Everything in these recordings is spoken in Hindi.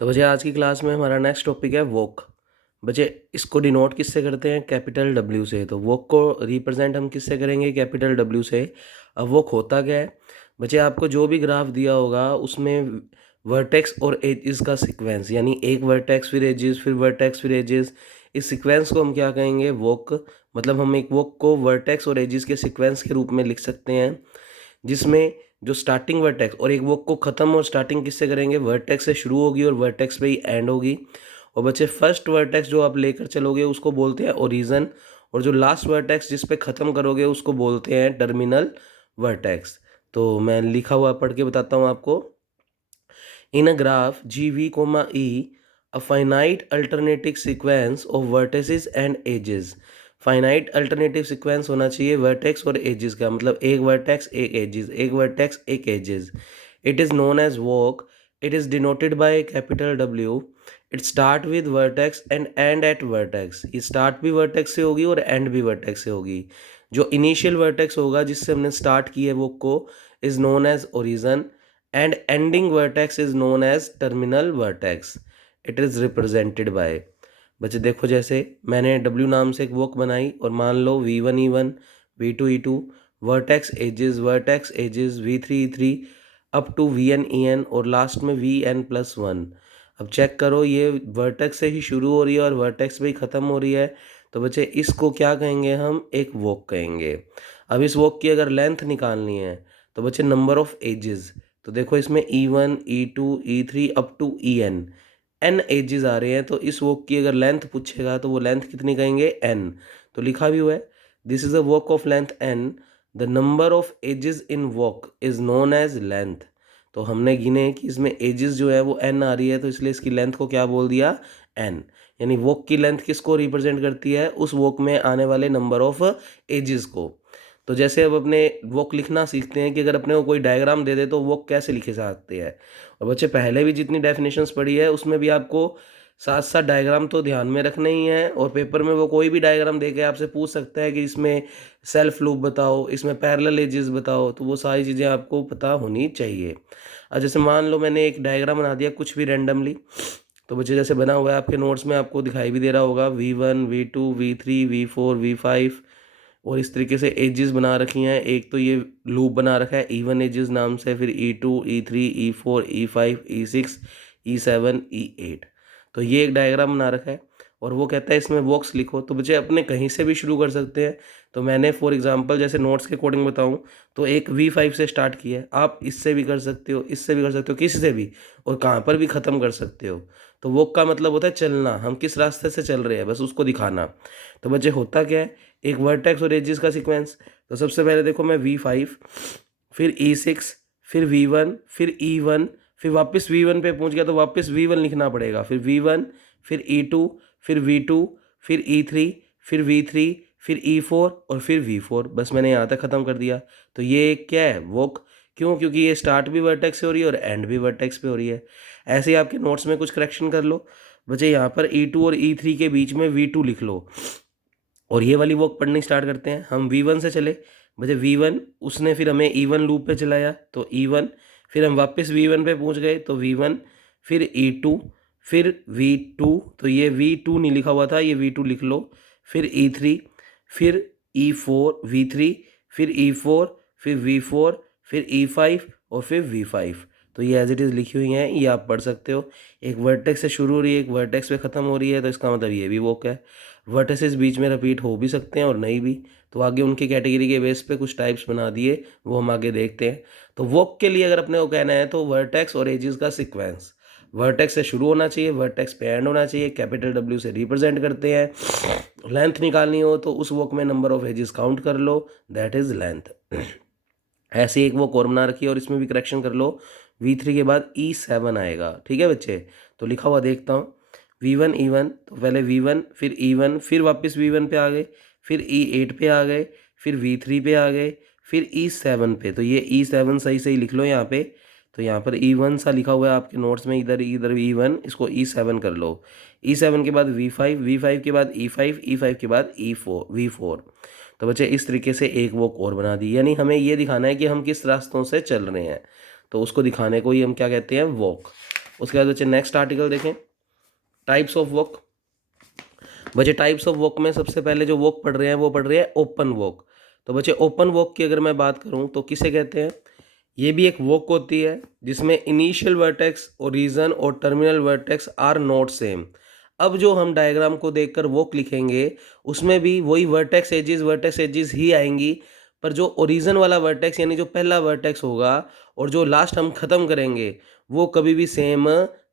तो बच्चे आज की क्लास में हमारा नेक्स्ट टॉपिक है वॉक। बच्चे इसको डिनोट किससे करते हैं? कैपिटल डब्ल्यू से। तो वॉक को रिप्रेजेंट हम किससे करेंगे? कैपिटल डब्ल्यू से। अब वॉक होता क्या है? बच्चे आपको जो भी ग्राफ दिया होगा उसमें वर्टेक्स और एजेस का सीक्वेंस, यानी एक वर्टेक्स फिर एजेस फिर वर्टेक्स फिर एजेस, इस सीक्वेंस को हम क्या कहेंगे? वॉक। मतलब हम एक वॉक को वर्टेक्स और एजेस के सीक्वेंस के रूप में लिख सकते हैं, जिसमें जो स्टार्टिंग वर्टेक्स और एक वॉक को ख़त्म और स्टार्टिंग किससे करेंगे? वर्टेक्स से शुरू होगी और वर्टेक्स पे ही एंड होगी। और बच्चे फर्स्ट वर्टेक्स जो आप लेकर चलोगे उसको बोलते हैं ओरिजन, और जो लास्ट वर्टेक्स जिस पे ख़त्म करोगे उसको बोलते हैं टर्मिनल वर्टेक्स। तो मैं लिखा हुआ पढ़ के बताता हूँ आपको। In a graph G V comma E, a finite alternative sequence of vertices and edges. Finite alternative sequence होना चाहिए वर्टेक्स और एजेस का, मतलब एक वर्टेक्स एक एजेस, एक वर्टेक्स एक edges. It is known as walk. It is denoted by capital W. It start with vertex and end at vertex. ये स्टार्ट भी वर्टेक्स से होगी और एंड भी वर्टेक्स से होगी। जो इनिशियल वर्टेक्स होगा जिससे हमने स्टार्ट की है वॉक को is known as origin, and ending vertex is known as terminal vertex. It is represented by। बच्चे देखो, जैसे मैंने W नाम से एक वॉक बनाई और मान लो V1 E1 V2 E2 vertex edges V3 E3 up to VN EN और लास्ट में VN+1। अब चेक करो, ये वर्टेक्स से ही शुरू हो रही है और वर्टेक्स पे ही ख़त्म हो रही है। तो बच्चे इसको क्या कहेंगे? हम एक वॉक कहेंगे। अब इस वॉक की अगर लेंथ निकालनी है तो बच्चे नंबर ऑफ एजेस, तो देखो इसमें E1 E2 E3 up to EN, N edges आ रहे हैं। तो इस वॉक की अगर लेंथ पूछेगा तो वो लेंथ कितनी कहेंगे? एन। तो लिखा भी हुआ है, this is a walk of length N, the number of edges in walk is known as length. तो हमने गिने कि इसमें एजेस जो है वो एन आ रही है, तो इसलिए इसकी लेंथ को क्या बोल दिया? एन। यानी वॉक की लेंथ किसको रिप्रेजेंट करती है? उस वॉक में आने वाले नंबर ऑफ एजेस को। तो जैसे अब अपने वॉक लिखना सीखते हैं कि अगर अपने को कोई डायग्राम दे दे तो वॉक कैसे लिखे जाते हैं। और बच्चे पहले भी जितनी डेफिनेशंस पढ़ी है उसमें भी आपको साथ साथ डायग्राम तो ध्यान में रखना ही है, और पेपर में वो कोई भी डायग्राम दे के आपसे पूछ सकता है कि इसमें सेल्फ लूप बताओ, इसमें पैरेलल एजेस बताओ, तो वो सारी चीज़ें आपको पता होनी चाहिए। अब जैसे मान लो मैंने एक डायग्राम बना दिया कुछ भी रैंडमली, तो बच्चे जैसे बना हुआ है आपके नोट्स में, आपको दिखाई भी दे रहा होगा V1 V2 V3 V4 V5, और इस तरीके से एजेस बना रखी हैं। एक तो ये लूप बना रखा है E1 एजेस नाम से, फिर E2 E3 E4 E5 E6 E7 E8। तो ये एक डायग्राम बना रखा है और वो कहता है इसमें बॉक्स लिखो। तो बच्चे अपने कहीं से भी शुरू कर सकते हैं। तो मैंने फॉर एग्जांपल जैसे नोट्स के अकॉर्डिंग बताऊं तो एक V5 से स्टार्ट किया है, आप इससे भी कर सकते हो, इससे भी कर सकते हो, किसी से भी, और कहाँ पर भी ख़त्म कर सकते हो। तो वॉक का मतलब होता है चलना, हम किस रास्ते से चल रहे हैं बस उसको दिखाना। तो बच्चे होता क्या है? एक वर्टेक्स और एजेस का सीक्वेंस। तो सबसे पहले देखो मैं V5, फिर E6, फिर V1, फिर E1, फिर वापस V1 पे पहुंच गया तो वापस V1 लिखना पड़ेगा, फिर V1, फिर E2, फिर V2, फिर E3, फिर V3, फिर E4 और फिर V4। बस मैंने यहाँ तक ख़त्म कर दिया। तो ये क्या है? वॉक। क्यों? क्योंकि ये स्टार्ट भी वर्टेक्स से हो रही है और एंड भी वर्टेक्स पे हो रही है। ऐसे ही आपके नोट्स में कुछ करेक्शन कर लो। बच्चे यहाँ पर E2 और E3 के बीच में V2 लिख लो, और ये वाली वॉक पढ़नी स्टार्ट करते हैं। हम V1 से चले, बच्चे V1 उसने फिर हमें E1 लूप पे चलाया तो E1, फिर हम वापस V1 पे पहुंच गए तो V1, फिर E2, फिर V2, तो ये V2 नहीं लिखा हुआ था, ये V2 लिख लो, फिर E3, फिर E4 V3, फिर E4, फिर V4, फिर E5 और फिर V5। तो ये एज इट इज़ लिखी हुई हैं, ये आप पढ़ सकते हो। एक वर्टेक्स से शुरू हो रही है, एक वर्टेक्स पे ख़त्म हो रही है, तो इसका मतलब ये भी वॉक है। वर्टिसेस बीच में रिपीट हो भी सकते हैं और नहीं भी, तो आगे उनकी कैटेगरी के बेस पे कुछ टाइप्स बना दिए, वो हम आगे देखते हैं। तो वॉक के लिए अगर अपने को कहना है तो वर्टेक्स और एजेस का सीक्वेंस, वर्टेक्स से शुरू होना चाहिए, वर्टेक्स पे एंड होना चाहिए, कैपिटल डब्ल्यू से रिप्रेजेंट करते हैं। लेंथ निकालनी हो तो उस वॉक में नंबर ऑफ एजेस काउंट कर लो, दैट इज लेंथ। ऐसे एक वॉक और बना रखी है और इसमें भी करेक्शन कर लो। V3 के बाद E7 आएगा, ठीक है बच्चे? तो लिखा हुआ देखता हूँ, V1 E1, तो पहले V1 फिर E1, फिर वापस V1 पे आ गए, फिर E8 पे आ गए, फिर V3 पे आ गए, फिर E7 पे। तो ये E7 सही सही लिख लो यहाँ पे। तो यहाँ पर E1 सा लिखा हुआ है आपके नोट्स में, इधर इधर E1, इसको E7 कर लो। E7 के बाद V5, V5 के बाद E5, E5 के बाद E4 V4। तो बच्चे इस तरीके से एक वॉक और बना दी, यानी हमें ये दिखाना है कि हम किस रास्तों से चल रहे हैं, तो उसको दिखाने को ही हम क्या कहते हैं? वॉक। उसके बाद बच्चे नेक्स्ट आर्टिकल देखें, टाइप्स ऑफ वॉक। बच्चे टाइप्स ऑफ वॉक में सबसे पहले जो वॉक पढ़ रहे हैं वो पढ़ रहे हैं ओपन वॉक। तो बच्चे ओपन वॉक की अगर मैं बात करूं तो किसे कहते हैं, ये भी एक वॉक होती है जिसमें इनिशियल वर्टेक्स, ओरिजिन और terminal vertex are not same. अब जो हम डायग्राम को देखकर वॉक लिखेंगे उसमें भी वही वर्टेक्स एजेस ही आएंगी, पर जो ओरिजिन वाला वर्टेक्स यानी जो पहला वर्टेक्स होगा और जो लास्ट हम ख़त्म करेंगे वो कभी भी सेम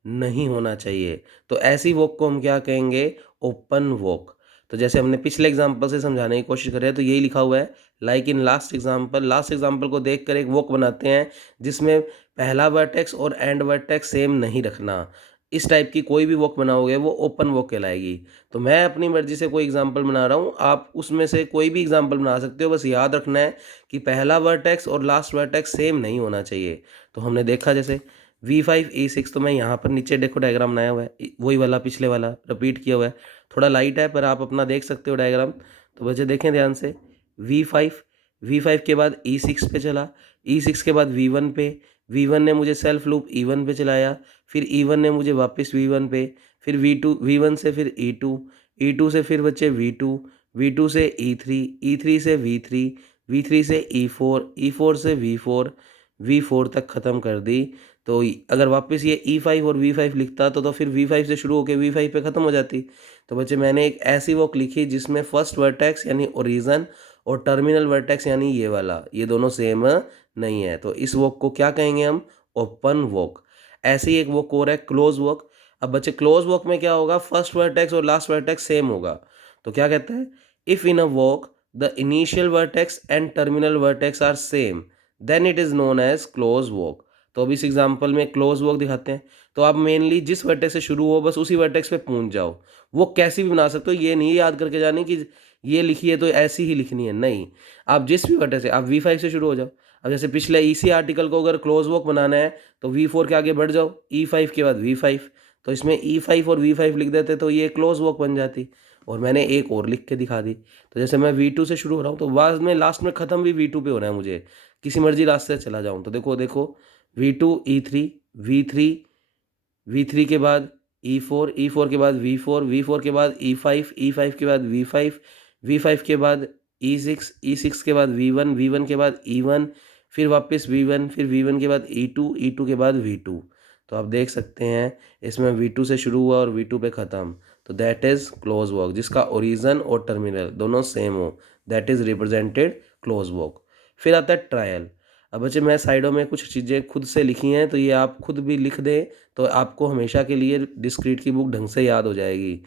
नहीं होना चाहिए। तो ऐसी वॉक को हम क्या कहेंगे, ओपन वॉक। तो जैसे हमने पिछले एग्जाम्पल से समझाने की कोशिश कर रहे हैं तो यही लिखा हुआ है, लाइक इन लास्ट एग्जाम्पल को देखकर एक वॉक बनाते हैं जिसमें पहला वर्टेक्स और एंड वर्टेक्स सेम नहीं रखना। इस टाइप की कोई भी वॉक बनाओगे वो ओपन वॉक कहलाएगी। तो मैं अपनी मर्जी से कोई एग्जाम्पल बना रहा हूँ, आप उसमें से कोई भी एग्जाम्पल बना सकते हो, बस याद रखना है कि पहला वर्टेक्स और लास्ट वर्टेक्स सेम नहीं होना चाहिए। तो हमने देखा जैसे V5 E6, तो मैं यहाँ पर नीचे देखो डायग्राम बनाया हुआ है, वही वाला पिछले वाला रिपीट किया हुआ है, थोड़ा लाइट है पर आप अपना देख सकते हो डायग्राम। तो बच्चे देखें ध्यान से, V5 के बाद E6 पे चला, E6 के बाद V1 पे, V1 ने मुझे सेल्फ लूप E1 पे चलाया, फिर E1 ने मुझे वापस V1 पे, फिर V1 से फिर E2 से फिर बच्चे V2 से E3 से V3 से E4 से V4 तक ख़त्म कर दी। तो अगर वापस ये E5 और V5 लिखता तो फिर V5 से शुरू होकर V5 पे ख़त्म हो जाती। तो बच्चे मैंने एक ऐसी वॉक लिखी जिसमें फर्स्ट वर्टेक्स यानी ओरिजिन और टर्मिनल वर्टेक्स यानी ये वाला, ये दोनों सेम नहीं है। तो इस वॉक को क्या कहेंगे हम, ओपन वॉक। ऐसे ही एक वॉक और है क्लोज वॉक। अब बच्चे क्लोज वॉक में क्या होगा, फर्स्ट वर्टेक्स और लास्ट वर्टेक्स सेम होगा। तो क्या कहते हैं, if in a walk the initial vertex and terminal vertex are same then it is known as close walk. तो अब इस एग्जाम्पल में क्लोज वॉक दिखाते हैं। तो आप मेनली जिस वर्टेक्स से शुरू हो बस उसी वर्टेक्स पे पहुंच जाओ। वो कैसी भी बना सकते हो, ये नहीं याद करके जाने कि ये लिखी है तो ऐसी ही लिखनी है, नहीं। आप जिस भी वर्टेक्स से, आप V5 से शुरू हो जाओ। अब जैसे पिछले इसी आर्टिकल को अगर क्लोज वॉक बनाना है तो V4 के आगे बढ़ जाओ, E5 के बाद V5। तो इसमें E5 और V5 लिख देते तो ये क्लोज वॉक बन जाती। और मैंने एक और लिख के दिखा दी। तो जैसे मैं V2 से शुरू हो रहा हूँ तो बाद में लास्ट में ख़त्म भी V2 पे होना है मुझे, किसी मर्जी रास्ते से चला जाऊँ। तो देखो V2 E3 V3 के बाद E4 के बाद V4 के बाद E5 के बाद V5 के बाद E6 के बाद V1 के बाद E1, फिर वापस V1, फिर V1 के बाद E2 के बाद V2। तो आप देख सकते हैं इसमें V2 से शुरू हुआ और V2 पे ख़त्म। तो दैट इज़ क्लोज वॉक, जिसका ओरिजिन और टर्मिनल दोनों सेम हो, that is represented close walk. फिर आता है ट्रायल। अब बच्चे मैं साइडों में कुछ चीज़ें खुद से लिखी हैं तो ये आप खुद भी लिख दें तो आपको हमेशा के लिए डिस्क्रीट की बुक ढंग से याद हो जाएगी।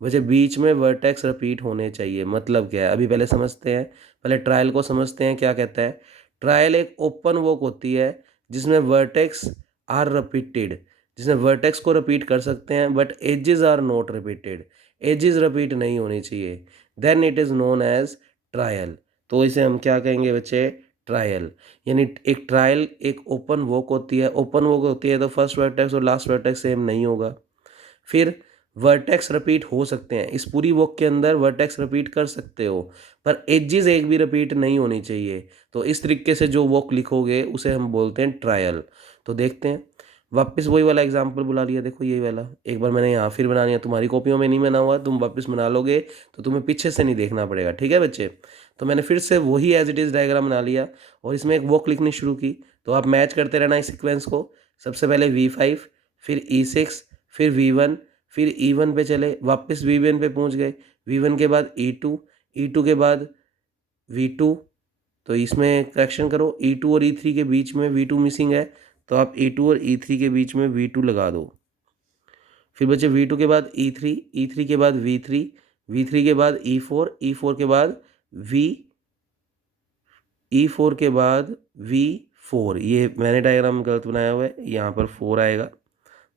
वैसे बीच में वर्टेक्स रिपीट होने चाहिए, मतलब क्या है अभी पहले समझते हैं, पहले ट्रायल को समझते हैं क्या कहता है। ट्रायल एक ओपन वॉक होती है जिसमें वर्टेक्स आर रिपीटेड, जिसमें वर्टेक्स को रिपीट कर सकते हैं but edges are not repeated, edges repeat नहीं होनी चाहिए, then it is known as trial. तो इसे हम क्या कहेंगे बच्चे, ट्रायल। यानी एक ट्रायल एक ओपन वॉक होती है, ओपन वॉक होती है तो फर्स्ट वर्टेक्स और लास्ट वर्टेक्स सेम नहीं होगा। फिर वर्टेक्स रिपीट हो सकते हैं, इस पूरी वॉक के अंदर वर्टेक्स रिपीट कर सकते हो पर एजेस एक भी रिपीट नहीं होनी चाहिए। तो इस तरीके से जो वॉक लिखोगे उसे हम बोलते हैं ट्रायल। तो देखते हैं, वापस वही वाला एग्जाम्पल बुला लिया, देखो यही वाला एक बार मैंने यहाँ फिर बना लिया, तुम्हारी कॉपियों में नहीं बना हुआ, तुम वापस बना लोगे तो तुम्हें पीछे से नहीं देखना पड़ेगा, ठीक है बच्चे। तो मैंने फिर से वही एज इट इज़ डायग्राम बना लिया और इसमें एक वॉक लिखनी शुरू की। तो आप मैच करते रहना इस सीक्वेंस को, सबसे पहले V5, फिर E6, फिर V1, फिर E1 पे चले, वापस V1 पे पहुंच गए, V1 के बाद E2 के बाद V2। तो इसमें करेक्शन करो, E2 और E3 के बीच में V2 मिसिंग है तो आप E2 और E3 के बीच में V2 लगा दो। फिर बचे V2 के बाद E3 के बाद V3 के बाद E4 के बाद E4 के बाद V4। ये मैंने डायग्राम गलत बनाया हुआ है, यहाँ पर 4 आएगा।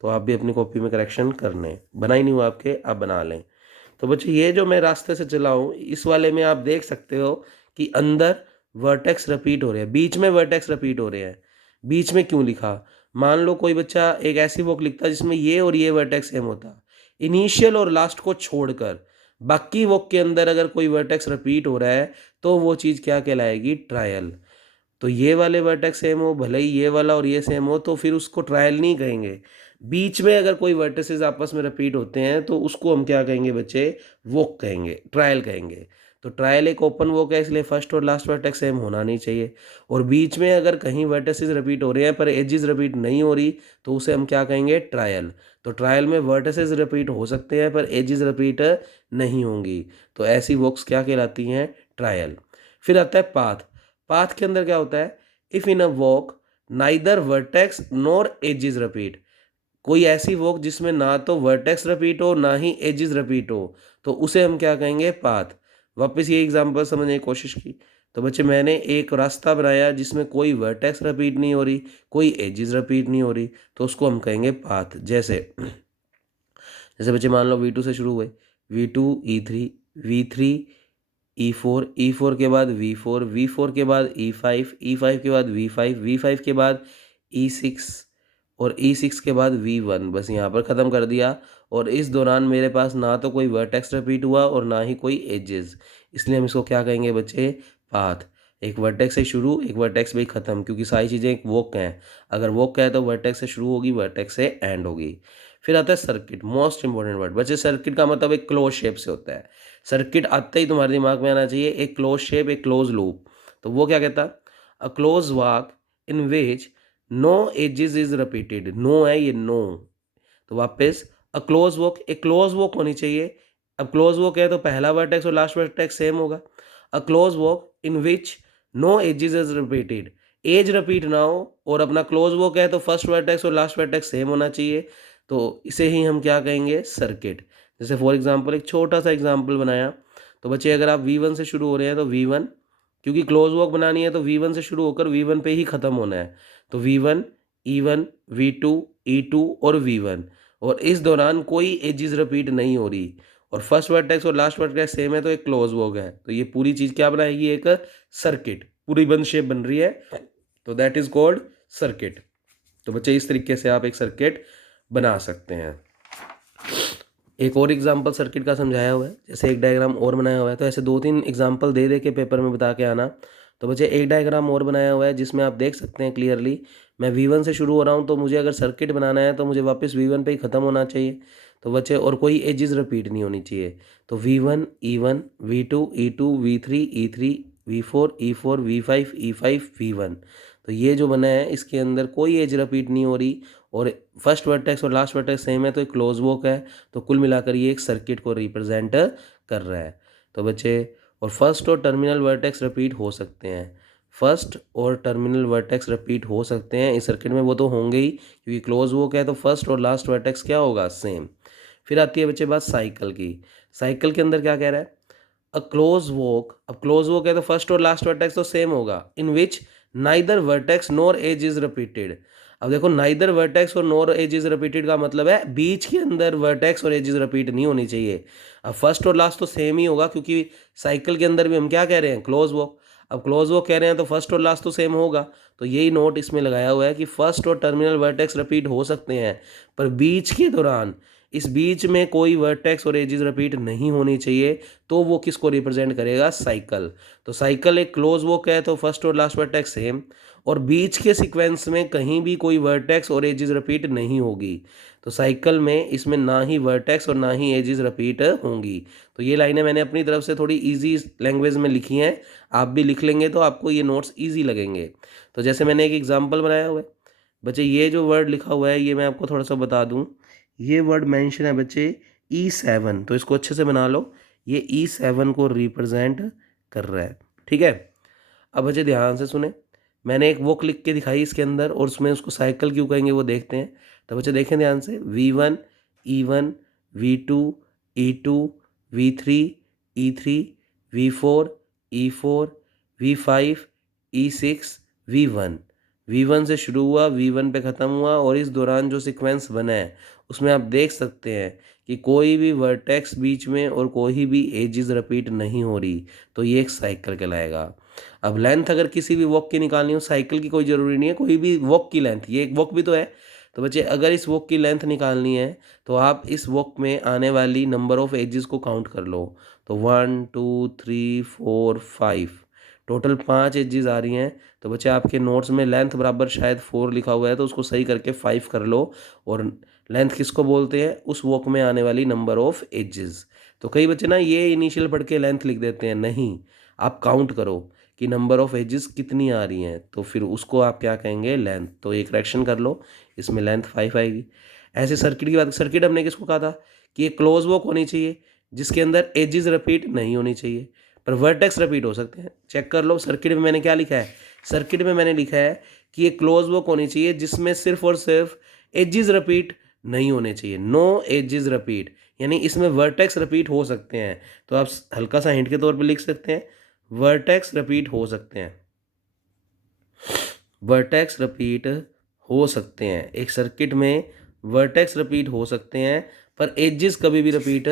तो आप भी अपनी कॉपी में करेक्शन करने, बना ही नहीं हुआ आपके, आप बना लें। तो बच्चे ये जो मैं रास्ते से चला हूँ इस वाले में आप देख सकते हो कि अंदर वर्टेक्स रिपीट हो रहे हैं, बीच में वर्टेक्स रिपीट हो रहे हैं। बीच में क्यों लिखा, मान लो कोई बच्चा एक ऐसी वॉक लिखता जिसमें ये और ये वर्टेक्स सेम होता, इनिशियल और लास्ट को छोड़कर बाकी वॉक के अंदर अगर कोई वर्टेक्स रिपीट हो रहा है तो वो चीज़ क्या कहलाएगी, ट्रायल। तो ये वाले वर्टेक्स सेम हो, भले ही ये वाला और ये सेम हो, तो फिर उसको ट्रायल नहीं कहेंगे। बीच में अगर कोई वर्टिसेस आपस में रिपीट होते हैं तो उसको हम क्या कहेंगे बच्चे, वोक कहेंगे, ट्रायल कहेंगे। तो ट्रायल एक ओपन वोक है, इसलिए फर्स्ट और लास्ट वर्टेक्स सेम होना नहीं चाहिए। और बीच में अगर कहीं वर्टिसेस रिपीट हो रहे हैं पर एजेस रिपीट नहीं हो रही तो उसे हम क्या कहेंगे, ट्रायल। तो ट्रायल में वर्टिसेस रिपीट हो सकते हैं पर एजेस रिपीट नहीं होंगी, तो ऐसी वोक्स क्या कहलाती हैं, ट्रायल। फिर आता है पाथ। पाथ के अंदर क्या होता है, if in a walk neither vertex nor edges repeat, कोई ऐसी वॉक जिसमें ना तो वर्टेक्स रिपीट हो ना ही एजेस रिपीट हो, तो उसे हम क्या कहेंगे, पाथ। वापस ये एग्जांपल समझने की कोशिश की। तो बच्चे मैंने एक रास्ता बनाया जिसमें कोई वर्टेक्स रिपीट नहीं हो रही, कोई एजेस रिपीट नहीं हो रही, तो उसको हम कहेंगे पाथ। जैसे जैसे बच्चे मान लो V2 से शुरू हुए, V2 E3, V3 E4, E4 के बाद V4, V4 के बाद E5, E5 के बाद V5, V5 के बाद E6 और E6 के बाद V1, बस यहाँ पर ख़त्म कर दिया। और इस दौरान मेरे पास ना तो कोई वर्टेक्स रिपीट हुआ और ना ही कोई एजेस, इसलिए हम इसको क्या कहेंगे बच्चे, पाथ। एक वर्टेक्स से शुरू, एक वर्टेक्स में ख़त्म, क्योंकि सारी चीज़ें एक वोक हैं। अगर वोक है तो वर्टेक्स से शुरू होगी, वर्टेक्स से एंड होगी। फिर आता है सर्किट, मोस्ट इंपॉर्टेंट वर्ड बच्चे। सर्किट का मतलब एक क्लोज शेप से होता है। सर्किट आते ही तुम्हारे दिमाग में आना चाहिए एक क्लोज शेप, एक क्लोज लूप। तो वो क्या कहता, a close walk in which no edges is repeated, no है ये, नो। तो वापस, अ क्लोज वॉक, एक क्लोज वॉक होनी चाहिए। अब क्लोज वॉक है तो पहला वर्टेक्स और लास्ट वर्टेक्स सेम होगा। A close walk in which no edges is repeated, edge repeat ना हो, और अपना क्लोज वॉक है तो फर्स्ट वर्टेक्स और लास्ट वर्टेक्स सेम होना चाहिए। तो इसे ही हम क्या कहेंगे, सर्किट। जैसे फॉर एग्जांपल एक छोटा सा एग्जांपल बनाया। तो बच्चे अगर आप V1 से शुरू हो रहे हैं तो V1, क्योंकि क्लोज वॉक बनानी है तो V1 से शुरू होकर V1 पे ही ख़त्म होना है। तो V1, E1, V2, E2 और V1, और इस दौरान कोई एजेस रिपीट नहीं हो रही, और फर्स्ट वर्टेक्स और लास्ट वर्टेक्स सेम है तो एक क्लोज वॉक है। तो ये पूरी चीज़ क्या बनाएगी, एक सर्किट, पूरी बंद शेप बन रही है, तो दैट इज कॉल्ड सर्किट। तो बच्चे इस तरीके से आप एक सर्किट बना सकते हैं। एक और एग्जांपल सर्किट का समझाया हुआ है, जैसे एक डायग्राम और बनाया हुआ है। तो ऐसे 2-3 एग्जांपल दे दे के पेपर में बता के आना। तो बच्चे एक डायग्राम और बनाया हुआ है जिसमें आप देख सकते हैं क्लियरली, मैं V1 से शुरू हो रहा हूँ, तो मुझे अगर सर्किट बनाना है तो मुझे वापस V1 पे ही ख़त्म होना चाहिए। तो बच्चे और कोई एजेस रिपीट नहीं होनी चाहिए। तो V1, E1, V2, E2, V3, E3, V4, E4, V5, E5, V1। तो ये जो बना है इसके अंदर कोई एज रिपीट नहीं हो रही, और फर्स्ट वर्टेक्स और लास्ट वर्टेक्स सेम है तो एक क्लोज वॉक है। तो कुल मिलाकर ये एक सर्किट को रिप्रेजेंट कर रहा है। तो बच्चे, और फर्स्ट और टर्मिनल वर्टेक्स रिपीट हो सकते हैं, फर्स्ट और टर्मिनल वर्टेक्स रिपीट हो सकते हैं इस सर्किट में, वो तो होंगे ही क्योंकि क्लोज वॉक है। तो फर्स्ट और लास्ट वर्टेक्स क्या होगा, सेम। फिर आती है बच्चे बात साइकिल की। साइकिल के अंदर क्या कह रहा है, अ क्लोज वॉक, अब क्लोज वॉक है तो फर्स्ट और लास्ट वर्टेक्स तो सेम होगा, in which neither vertex nor edge is repeated. अब देखो, नाइदर वर्टेक्स और नॉर एज इज रिपीटेड का मतलब है बीच के अंदर वर्टेक्स और एजेस रिपीट नहीं होनी चाहिए। अब फर्स्ट और लास्ट तो सेम ही होगा, क्योंकि साइकिल के अंदर भी हम क्या कह रहे हैं, क्लोज वॉक। अब क्लोज वॉक कह रहे हैं तो फर्स्ट और लास्ट तो सेम होगा। तो यही नोट इसमें लगाया हुआ है कि फर्स्ट और टर्मिनल वर्टेक्स रिपीट हो सकते हैं, पर बीच के दौरान, इस बीच में कोई वर्टेक्स और एजेस रिपीट नहीं होनी चाहिए। तो वो किसको रिप्रेजेंट करेगा, साइकिल। तो साइकिल एक क्लोज वॉक है तो फर्स्ट और लास्ट वर्टेक्स सेम, और बीच के सीक्वेंस में कहीं भी कोई वर्टेक्स और एजेस रिपीट नहीं होगी। तो साइकिल में इसमें ना ही वर्टेक्स और ना ही एजेस रिपीट होंगी। तो ये लाइनें मैंने अपनी तरफ से थोड़ी इजी लैंग्वेज में लिखी हैं, आप भी लिख लेंगे तो आपको ये नोट्स इजी लगेंगे। तो जैसे मैंने एक एग्जांपल बनाया हुआ है बच्चे, ये जो वर्ड लिखा हुआ है ये मैं आपको थोड़ा सा बता दूं। ये वर्ड मेंशन है बच्चे E7, तो इसको अच्छे से बना लो। ये E7 को रिप्रेजेंट कर रहा है, ठीक है। अब बच्चे ध्यान से सुने, मैंने एक वॉक लिख के दिखाई इसके अंदर, और उसमें उसको साइकिल क्यों कहेंगे वो देखते हैं। तो बच्चे देखें ध्यान से, V1, E1, V2, E2, V3, E3, V4, E4, V5, E6, V1। V1 से शुरू हुआ, V1 पे ख़त्म हुआ, और इस दौरान जो सीक्वेंस बना है उसमें आप देख सकते हैं कि कोई भी वर्टेक्स बीच में और कोई भी एजेस रिपीट नहीं हो रही। तो ये एक साइकिल कहलाएगा। अब लेंथ अगर किसी भी वॉक की निकालनी हो, साइकिल की कोई ज़रूरी नहीं है, कोई भी वॉक की लेंथ, ये एक वॉक भी तो है। तो बच्चे अगर इस वॉक की लेंथ निकालनी है तो आप इस वॉक में आने वाली नंबर ऑफ़ एजेस को काउंट कर लो। तो 1 2 3 4 5, टोटल 5 एजेस आ रही हैं। तो बच्चे आपके नोट्स में लेंथ बराबर शायद 4 लिखा हुआ है, तो उसको सही करके 5 कर लो, और लेंथ किसको बोलते हैं? उस वॉक में आने वाली नंबर ऑफ एजेस। तो कई बच्चे ना ये इनिशियल पढ़ के लेंथ लिख देते हैं, नहीं, आप काउंट करो कि नंबर ऑफ एजेस कितनी आ रही हैं, तो फिर उसको आप क्या कहेंगे? लेंथ। तो एक करेक्शन कर लो, इसमें लेंथ 5 आएगी। ऐसे सर्किट की बात, सर्किट हमने किसको कहा था कि ये क्लोज वॉक होनी चाहिए जिसके अंदर एजेस रिपीट नहीं होनी चाहिए, पर वर्टेक्स रिपीट हो सकते हैं। चेक कर लो सर्किट में मैंने क्या लिखा है। सर्किट में मैंने लिखा है कि ये क्लोज वॉक होनी चाहिए जिसमें सिर्फ और सिर्फ एजेस रिपीट नहीं होने चाहिए, नो एजेस रिपीट, यानी इसमें वर्टेक्स रिपीट हो सकते हैं। तो आप हल्का सा हिंट के तौर पे लिख सकते हैं, वर्टेक्स रिपीट हो सकते हैं, वर्टेक्स रिपीट हो सकते हैं। एक सर्किट में वर्टेक्स रिपीट हो सकते हैं पर एजेस कभी भी रिपीट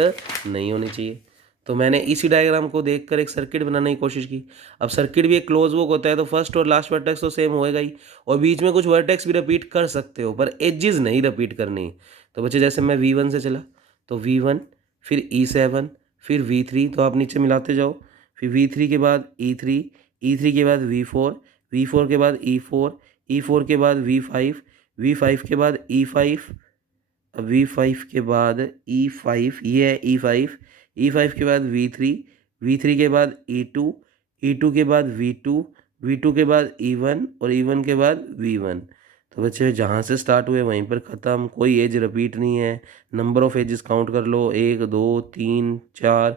नहीं होनी चाहिए। तो मैंने इसी डायग्राम को देखकर एक सर्किट बनाने की कोशिश की। अब सर्किट भी एक क्लोज वॉक होता है तो फर्स्ट और लास्ट वर्टेक्स तो सेम होएगा ही, और बीच में कुछ वर्टेक्स भी रिपीट कर सकते हो पर एजेस नहीं रिपीट करनी। तो बच्चे जैसे मैं V1 से चला तो V1, फिर E7, फिर V3, तो आप नीचे मिलाते जाओ, फिर V3 के बाद E3, E3 के बाद V4, V4 के बाद E4, E4 के बाद V5, V5 के बाद E5, V5 के बाद E5, ये है E5, E5 के बाद V3, V3 के बाद E2, E2 के बाद V2, V2 के बाद E1 और E1 के बाद V1। तो बच्चे जहाँ से स्टार्ट हुए वहीं पर ख़त्म, कोई एज रिपीट नहीं है। नंबर ऑफ एजेस काउंट कर लो, 1 2 3 4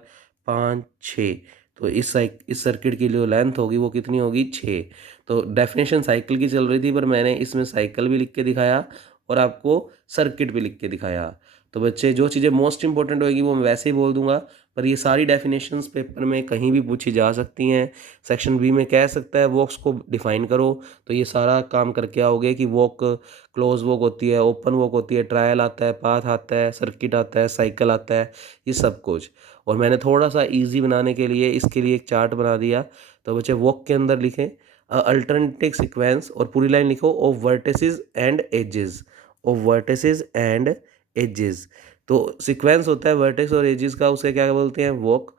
5 6। तो इस सर्किट की जो लेंथ होगी वो कितनी होगी? 6। तो डेफिनेशन साइकिल की चल रही थी पर मैंने इसमें साइकिल भी लिख के दिखाया और आपको सर्किट भी लिख के दिखाया। तो बच्चे जो चीज़ें मोस्ट इंपॉर्टेंट होगी वो मैं वैसे ही बोल दूंगा, पर ये सारी डेफिनेशंस पेपर में कहीं भी पूछी जा सकती हैं। सेक्शन बी में कह सकता है वॉक्स को डिफाइन करो, तो ये सारा काम करके आओगे कि वॉक क्लोज वॉक होती है, ओपन वॉक होती है, ट्रायल आता है, पाथ आता है, सर्किट आता है, साइकिल आता है, ये सब कुछ। और मैंने थोड़ा सा ईजी बनाने के लिए इसके लिए एक चार्ट बना दिया। तो बच्चे वॉक के अंदर लिखें अल्टरनेटिव सीक्वेंस और पूरी लाइन लिखो of vertices and edges, of vertices and edges. तो सीक्वेंस होता है वर्टेक्स और एजेस का, उसे क्या बोलते हैं? वॉक।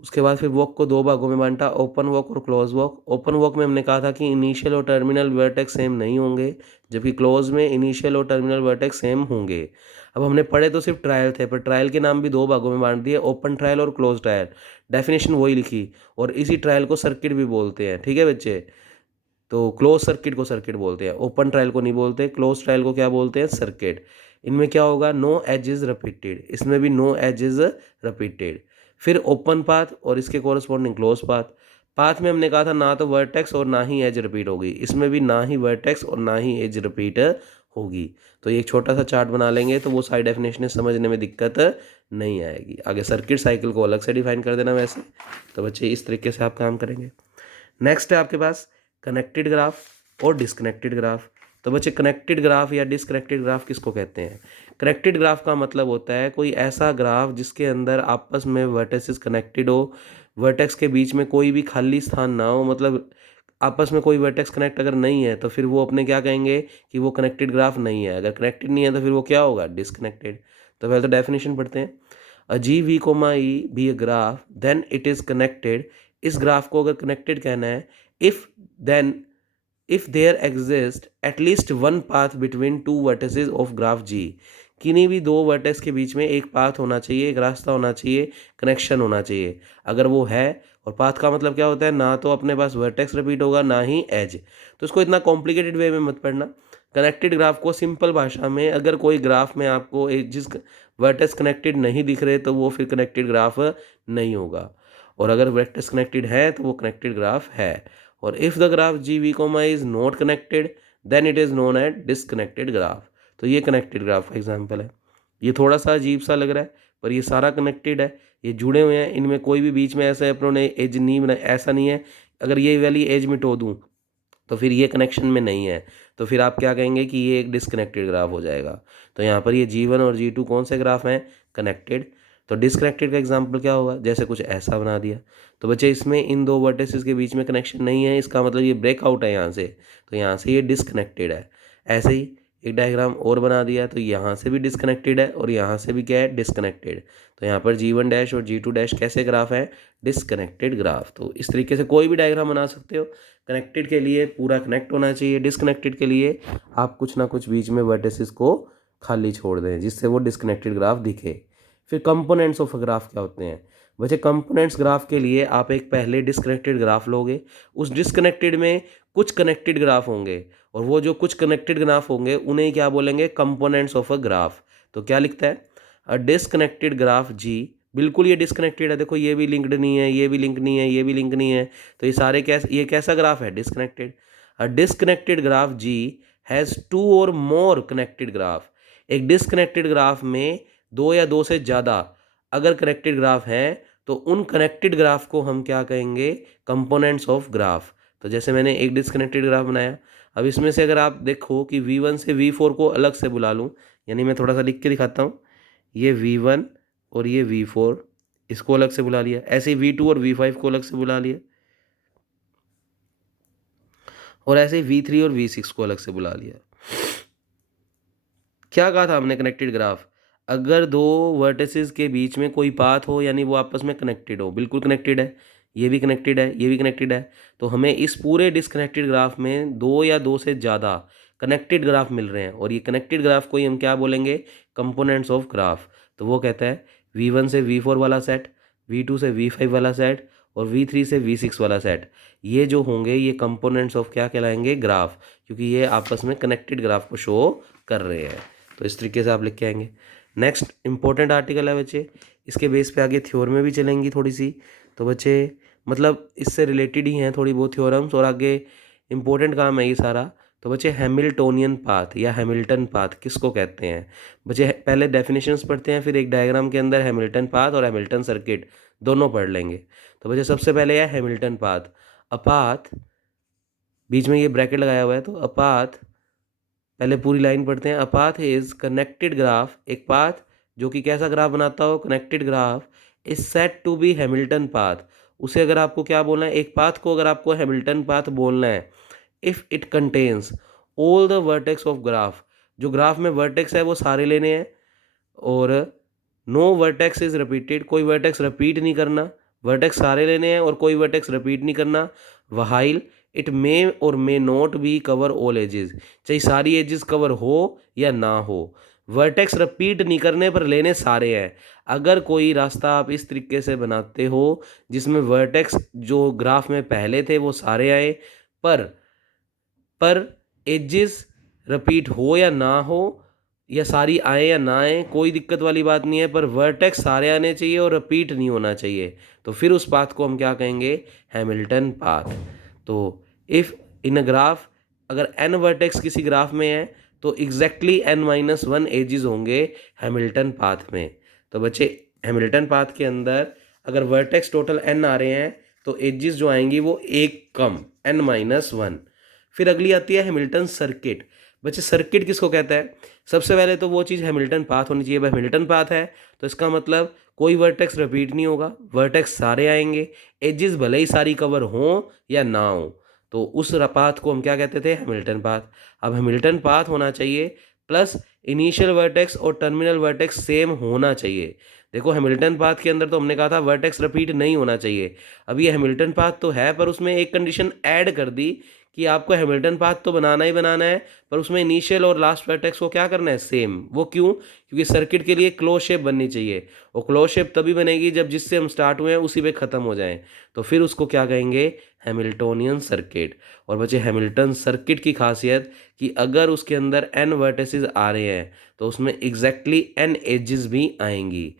उसके बाद फिर वॉक को दो भागों में बांटा, ओपन वॉक और क्लोज वॉक। ओपन वॉक में हमने कहा था कि इनिशियल और टर्मिनल वर्टेक्स सेम नहीं होंगे, जबकि क्लोज में इनिशियल और टर्मिनल वर्टेक्स सेम होंगे। अब हमने पढ़े तो सिर्फ ट्रायल थे, पर ट्रायल के नाम भी दो भागों में बांट दिए, ओपन ट्रायल और क्लोज ट्रायल। डेफिनेशन वही लिखी, और इसी ट्रायल को सर्किट भी बोलते हैं, ठीक है बच्चे। तो क्लोज सर्किट को सर्किट बोलते हैं, ओपन ट्रायल को नहीं बोलते। क्लोज ट्रायल को क्या बोलते हैं? सर्किट। इनमें क्या होगा? नो एजेस रिपीटेड, इसमें भी नो एजेस रिपीटेड। फिर ओपन पाथ और इसके कोरस्पॉन्डिंग क्लोज पाथ। पाथ में हमने कहा था ना तो वर्टेक्स और ना ही एज रिपीट होगी, इसमें भी ना ही वर्टेक्स और ना ही एज रिपीट होगी। तो ये एक छोटा सा चार्ट बना लेंगे तो वो सारी डेफिनेशन समझने में दिक्कत नहीं आएगी। आगे सर्किट साइकिल को अलग से डिफाइन कर देना वैसे। तो बच्चे इस तरीके से आप काम करेंगे। नेक्स्ट है आपके पास कनेक्टेड ग्राफ और डिस्कनेक्टेड ग्राफ। तो बच्चे कनेक्टेड ग्राफ या डिस्कनेक्टेड ग्राफ किसको कहते हैं? कनेक्टेड ग्राफ का मतलब होता है कोई ऐसा ग्राफ जिसके अंदर आपस में वर्टेक्सेस कनेक्टेड हो, वर्टेक्स के बीच में कोई भी खाली स्थान ना हो, मतलब आपस में कोई वर्टेक्स कनेक्ट अगर नहीं है तो फिर वो अपने क्या कहेंगे कि वो कनेक्टेड ग्राफ नहीं है। अगर कनेक्टेड नहीं है तो फिर वो क्या होगा? डिस्कनेक्टेड। तो पहले तो डेफिनेशन पढ़ते हैं। A G V comma E be a graph then it is connected. इस ग्राफ को अगर कनेक्टेड कहना है, if then if there exists at least one path between two vertices of graph G, किन्हीं भी दो वर्टेक्स के बीच में एक पाथ होना चाहिए, एक रास्ता होना चाहिए, कनेक्शन होना चाहिए। अगर वो है, और पाथ का मतलब क्या होता है? ना तो अपने पास वर्टेक्स रिपीट होगा ना ही एज। तो इसको इतना कॉम्प्लिकेटेड वे में मत पढ़ना। कनेक्टेड ग्राफ को सिंपल भाषा में, अगर कोई ग्राफ में आपको एक जिस वर्टेक्स कनेक्टेड नहीं दिख रहे तो वो फिर कनेक्टेड ग्राफ नहीं होगा, और अगर वर्टेक्स कनेक्टेड है तो वो कनेक्टेड ग्राफ है। और if the graph G V comma is not connected then it is known as disconnected graph. तो ये कनेक्टेड ग्राफ का एग्जांपल है। ये थोड़ा सा अजीब सा लग रहा है पर ये सारा कनेक्टेड है, ये जुड़े हुए हैं, इनमें कोई भी बीच में ऐसा अपनों ने एज नहीं बनाया, ऐसा नहीं है। अगर ये वाली एज मिटो दूँ तो फिर ये कनेक्शन में नहीं है, तो फिर आप क्या कहेंगे कि ये एक डिसकनेक्टेड ग्राफ हो जाएगा। तो यहाँ पर ये G1 और G2 कौन से ग्राफ हैं? कनेक्टेड। तो डिसकनेक्टेड का एग्जांपल क्या होगा? जैसे कुछ ऐसा बना दिया, तो बच्चे इसमें इन दो वर्टिसेस के बीच में कनेक्शन नहीं है, इसका मतलब ये ब्रेकआउट है यहाँ से, तो यहाँ से ये डिसकनेक्टेड है। ऐसे ही एक डायग्राम और बना दिया, तो यहाँ से भी डिसकनेक्टेड है और यहाँ से भी क्या है? डिसकनेक्टेड। तो यहाँ पर G1 डैश और G2 डैश कैसे ग्राफ है? Disconnected graph. तो इस तरीके से कोई भी डायग्राम बना सकते हो। कनेक्टेड के लिए पूरा कनेक्ट होना चाहिए, डिसकनेक्टेड के लिए आप कुछ ना कुछ बीच में वर्टिसेस को खाली छोड़ दें जिससे वो डिस्कनेक्टेड ग्राफ दिखे। फिर कंपोनेंट्स ऑफ ग्राफ क्या होते हैं बच्चे? कंपोनेंट्स ग्राफ के लिए आप एक पहले डिस्कनेक्टेड ग्राफ लोगे, उस डिस्कनेक्टेड में कुछ कनेक्टेड ग्राफ होंगे, और वो जो कुछ कनेक्टेड ग्राफ होंगे उन्हें क्या बोलेंगे? Components of a graph. तो क्या लिखता है? अ डिस्कनेक्टेड ग्राफ जी, बिल्कुल ये डिस्कनेक्टेड है, देखो ये भी लिंक्ड नहीं है, ये भी लिंक नहीं है, ये भी लिंक नहीं है, तो ये सारे ये कैसा ग्राफ है? Disconnected. A disconnected graph G has two or more connected graph. एक डिस्कनेक्टेड ग्राफ में दो या दो से ज़्यादा अगर कनेक्टेड ग्राफ हैं तो उन कनेक्टेड ग्राफ को हम क्या कहेंगे? Components of graph. तो जैसे मैंने एक डिस्कनेक्टेड ग्राफ बनाया, अब इसमें से अगर आप देखो कि V1 से V4 को अलग से बुला लूँ, यानी मैं थोड़ा सा लिख के दिखाता हूँ, ये V1 और ये V4 इसको अलग से बुला लिया, ऐसे ही V2 और V5 को अलग से बुला लिया, और ऐसे ही V3 और V6 को अलग से बुला लिया। क्या कहा था हमने? कनेक्टेड ग्राफ, अगर दो वर्टिसेस के बीच में कोई पाथ हो यानी वो आपस में कनेक्टेड हो, बिल्कुल कनेक्टेड है, ये भी कनेक्टेड है, ये भी कनेक्टेड है, तो हमें इस पूरे डिस्कनेक्टेड ग्राफ में दो या दो से ज़्यादा कनेक्टेड ग्राफ मिल रहे हैं, और ये कनेक्टेड ग्राफ को ही हम क्या बोलेंगे? Components of graph. तो वो कहता है V1 से V4 वाला सेट, V2 से V5 वाला सेट, और V3 से V6 वाला सेट, ये जो होंगे ये कंपोनेंट्स ऑफ क्या कहलाएंगे? ग्राफ, क्योंकि ये आपस में कनेक्टेड ग्राफ को शो कर रहे हैं। तो इस तरीके से आप लिख के आएंगे। नेक्स्ट इंपॉर्टेंट आर्टिकल है बच्चे, इसके बेस पे आगे थ्योरम में भी चलेंगी थोड़ी सी, तो बच्चे मतलब इससे रिलेटेड ही हैं थोड़ी बहुत थ्योरम्स, और आगे इंपॉर्टेंट काम है ये सारा। तो बच्चे हैमिल्टोनियन पाथ या हैमिल्टन पाथ किसको कहते हैं? बच्चे पहले डेफिनेशंस पढ़ते हैं, फिर एक डायग्राम के अंदर हैमिल्टन पाथ और हैमिल्टन सर्किट दोनों पढ़ लेंगे। तो बच्चे सबसे पहले है हैमिल्टन पाथ। अ पाथ, बीच में ये ब्रैकेट लगाया हुआ है, तो अ पाथ, पहले पूरी लाइन पढ़ते हैं। A path is connected graph, एक पाथ जो कि कैसा ग्राफ बनाता हो? Connected graph, is set to be Hamilton path. उसे अगर आपको क्या बोलना है? एक पाथ को अगर आपको हैमिल्टन पाथ बोलना है, if it contains all the vertex of graph, जो ग्राफ में वर्टेक्स है वो सारे लेने हैं, और नो वर्टेक्स इज रिपीटेड, कोई वर्टेक्स रिपीट नहीं करना, वर्टेक्स सारे लेने हैं और कोई वर्टेक्स रिपीट नहीं करना। व्हाइल इट मे और may not be cover all ages, चाहे सारी एजेस कवर हो या ना हो, वर्टेक्स रिपीट नहीं करने पर लेने सारे हैं। अगर कोई रास्ता आप इस तरीके से बनाते हो जिसमें वर्टेक्स जो ग्राफ में पहले थे वो सारे आए, पर एजेस रिपीट हो या ना हो, या सारी आए या ना आए, कोई दिक्कत वाली बात नहीं है, पर वर्टेक्स सारे आने चाहिए और रिपीट नहीं होना चाहिए, तो फिर उस पाथ को हम क्या कहेंगे? Hamilton path. तो इफ़ इन अ ग्राफ, अगर n वर्टेक्स किसी ग्राफ में है तो एग्जैक्टली n-1 एजेस होंगे हैमिल्टन पाथ में। तो बच्चे हैमिल्टन पाथ के अंदर अगर वर्टेक्स टोटल n आ रहे हैं तो एजेस जो आएंगी वो एक कम, n-1। फिर अगली आती है हैमिल्टन सर्किट। बच्चे सर्किट किसको कहता है? सबसे पहले तो वो चीज़ हैमिल्टन पाथ होनी चाहिए। भाई हैमिल्टन पाथ है तो इसका मतलब कोई वर्टेक्स रिपीट नहीं होगा, वर्टेक्स सारे आएंगे, एजेस भले ही सारी कवर हों या ना हो, तो उस पाथ को हम क्या कहते थे? Hamilton path. अब हैमिल्टन पाथ होना चाहिए प्लस इनिशियल वर्टेक्स और टर्मिनल वर्टेक्स सेम होना चाहिए। देखो हैमिल्टन पाथ के अंदर तो हमने कहा था वर्टेक्स रिपीट नहीं होना चाहिए, अब ये हैमिल्टन पाथ तो है पर उसमें एक कंडीशन ऐड कर दी कि आपको हैमिल्टन पाथ तो बनाना ही बनाना है, पर उसमें इनिशियल और लास्ट वर्टेक्स को क्या करना है? सेम। वो क्यों? क्योंकि सर्किट के लिए क्लोज शेप बननी चाहिए, और क्लोज शेप तभी बनेगी जब जिससे हम स्टार्ट हुए हैं उसी पे ख़त्म हो जाएं, तो फिर उसको क्या कहेंगे? Hamiltonian circuit. और बच्चे हैमिल्टन सर्किट की खासियत कि अगर उसके अंदर n वर्टिसेस आ रहे हैं तो उसमें एग्जैक्टली n एजेस भी आएंगी।